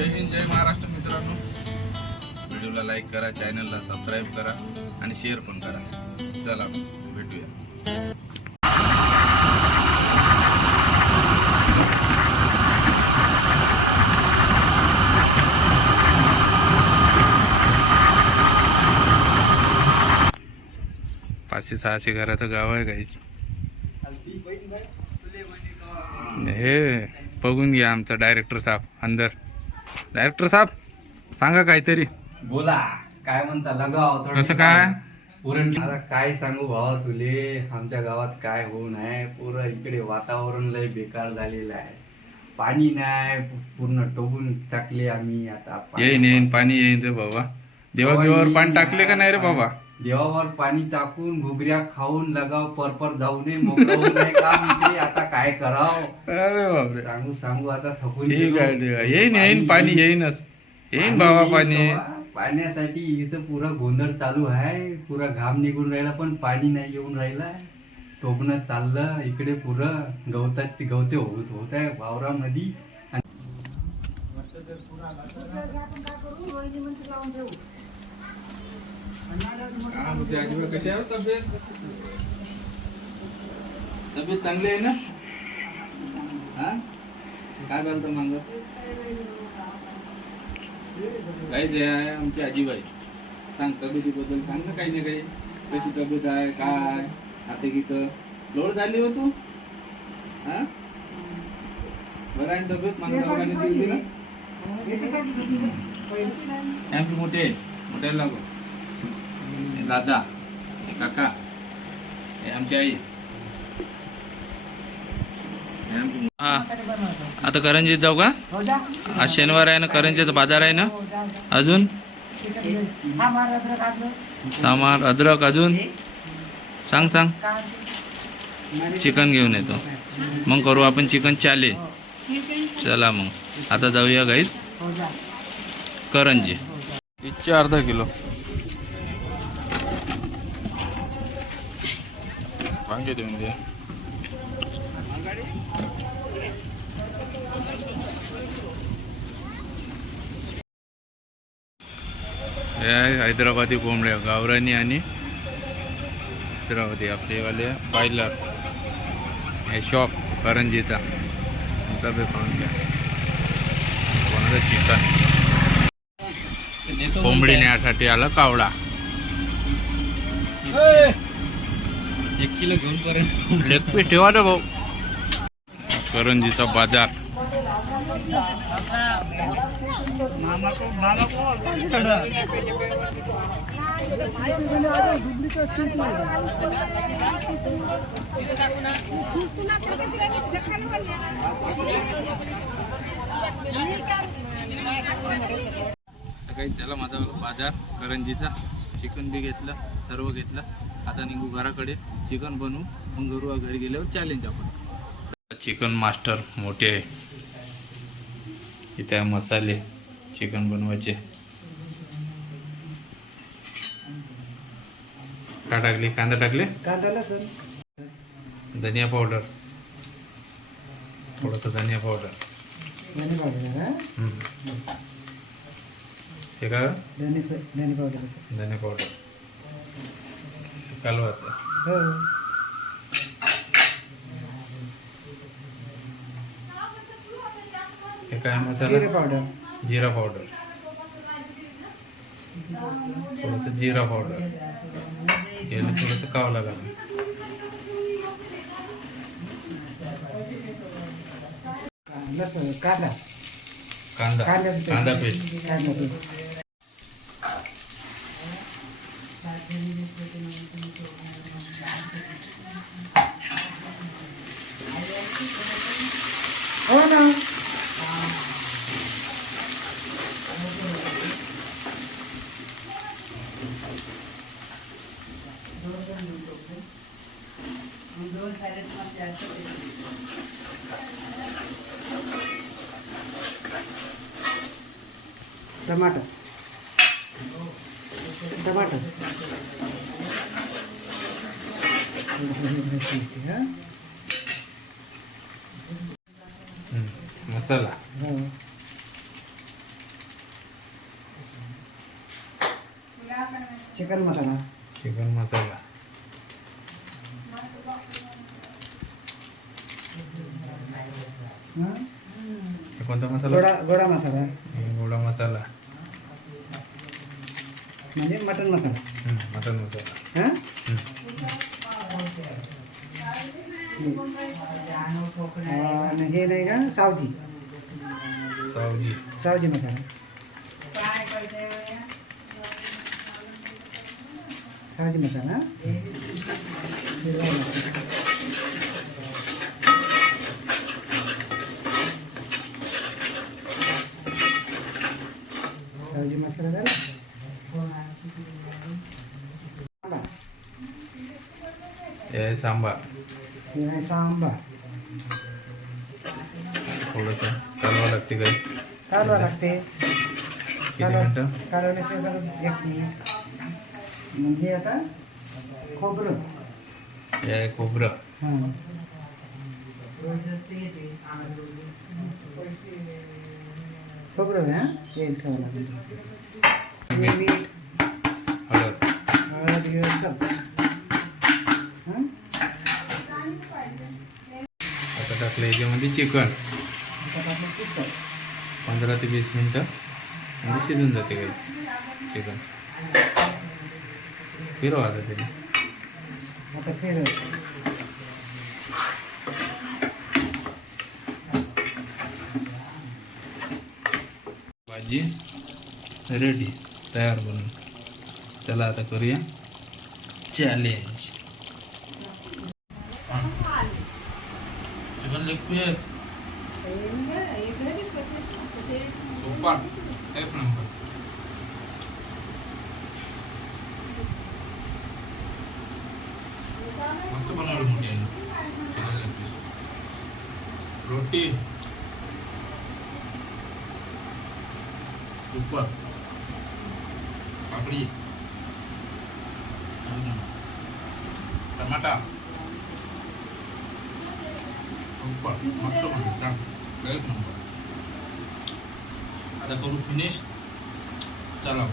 जय हिंद जय महाराष्ट्र मित्रांनो. व्हिडिओला लाईक करा चॅनलला सबस्क्राईब करा आणि शेअर पण करा. चला भेटूया. पाचशे सहाशे घराचं गाव आहे काहीच हे बघून घ्या आमचा डायरेक्टर साहेब अंदर. डायरेक्टर साहेब सांगा काहीतरी. बोला काय म्हणता? लगाव थोडं कसं काय? पुरण काय सांगू भावा तुले? आमच्या गावात काय होऊ नये? पुरं इकडे वातावरण लय बेकार झालेलं आहे. पाणी नाही पूर्ण टोबून टाकले आम्ही आता. पाणी- येईन येईन पाणी येईन रे बाबा. देवाबिवावर पाणी टाकले का नाही रे बाबा? देवावर पाणी टाकून घुगऱ्या खाऊन लगाव परपर जाऊ नये आता काय करावं? अरे बापरे. सांगू सांगू आता थकून ठीक गेलो. आहे ठीक आहे. येईन येईन पाणी येईनच. येईन. बाबा पाणी. तेव्हा पाण्यासाठी इथं पुरा गोंधळ चालू आहे. पुरा घाम निघून राहिला पण पाणी नाही येऊन राहिला. टोपणं चाललं इकडे पुरं. गवताची गवते होत होत आहे वावरामध्ये काय म्हणते आजीबा, कशी आहे तब्येत? तब्येत चांगली आहे ना? हा? काय चालतं मांग? जे आहे आमची आजीबाई. सांग तब्येतीबद्दल सांग ना काही ना काही. कशी तब्येत आहे काय आता किती लोड झाली हो तू? हा? बरं आहे तब्येत? मागं दवाखान्यात गेली ना? आमचे मोठे. मोठ्याला लागू. दादा हे काका हे आमची आई. हे आमची हा. आता करंजीत जाऊ का? आज शनिवार आहे ना करंजीचा बाजार आहे ना? अजून? सामार अद्रक अजून? सांग सांग. चिकन घेऊन येतो. मग करू आपण चिकन चाले. चला मग. आता जाऊया गाईत. करंजी. इच्छा अर्धा किलो. वांगे देऊन दे आहे हैदराबादी कोंबड्या गावरानी आणि हैदराबादी आपलेवाले बायलर हे शॉप करंजीचा डबे पाहून घ्या कोणाचं चिकन कोंबडी नेण्यासाठी आला कावळा एक किलो घेऊन पर्यंत लेग पीस ठेवा रे भाऊ. करंजीचा बाजार. काही त्याला माझा बाजार करंजीचा. चिकन बी घेतलं सर्व घेतलं. आता निघू घराकडे चिकन बनवू मग घरू घरी गेल्यावर चॅलेंज आपण. चिकन मास्टर मोठे आहे. इथे आहे मसाले चिकन बनवायचे. काय टाकले? कांदा टाकले? धनिया पावडर थोडंसं धनिया पावडर. हे काय? धने पावडर कालवाचं. हे. काय मसाला? जिरा पावडर थोडस जिरा पावडर याला थोडस कावं लागलं. कांदा. कांदा. पेस्ट. हो tomato tomato masala chicken masala chicken masala कोणता मसाला गोडा मसाला गोडा मसाला म्हणजे मटन मसाला. मटन मसाला. हं? आणि हे नाही का सावजी. सावजी. सावजी मसाला. सावजी मसाला हिरवा मसाला. सावजी मसाला झाला हे आहे सांबार हे आहे सांबार थोडंसं चालवा लागते काही कालवा लागते किती मिनटं कालवण्याचे जरा एक मिनिट म्हणजे आता खोबरं हे आहे खोबरं हां खोबरं हां तेल ठेवावं लागेल मीठ. मीठ हळद हळद घ्यायचं हां आता टाकलं याच्यामध्ये चिकन. पंधरा ते वीस मिनटं. म्हणजे शिजून जाते काही चिकन. फिरवा आता फिरव. भाजी रेडी तयार बनून. चला आता करूया challenge chicken leg piece super एक नंबर मस्त बनवलं मोठी आहे चिकन लेग पीस रोटी सुपर पापडी टमाटा सुपर मस्त बनवलं एक नंबर आता करू फिनिश चला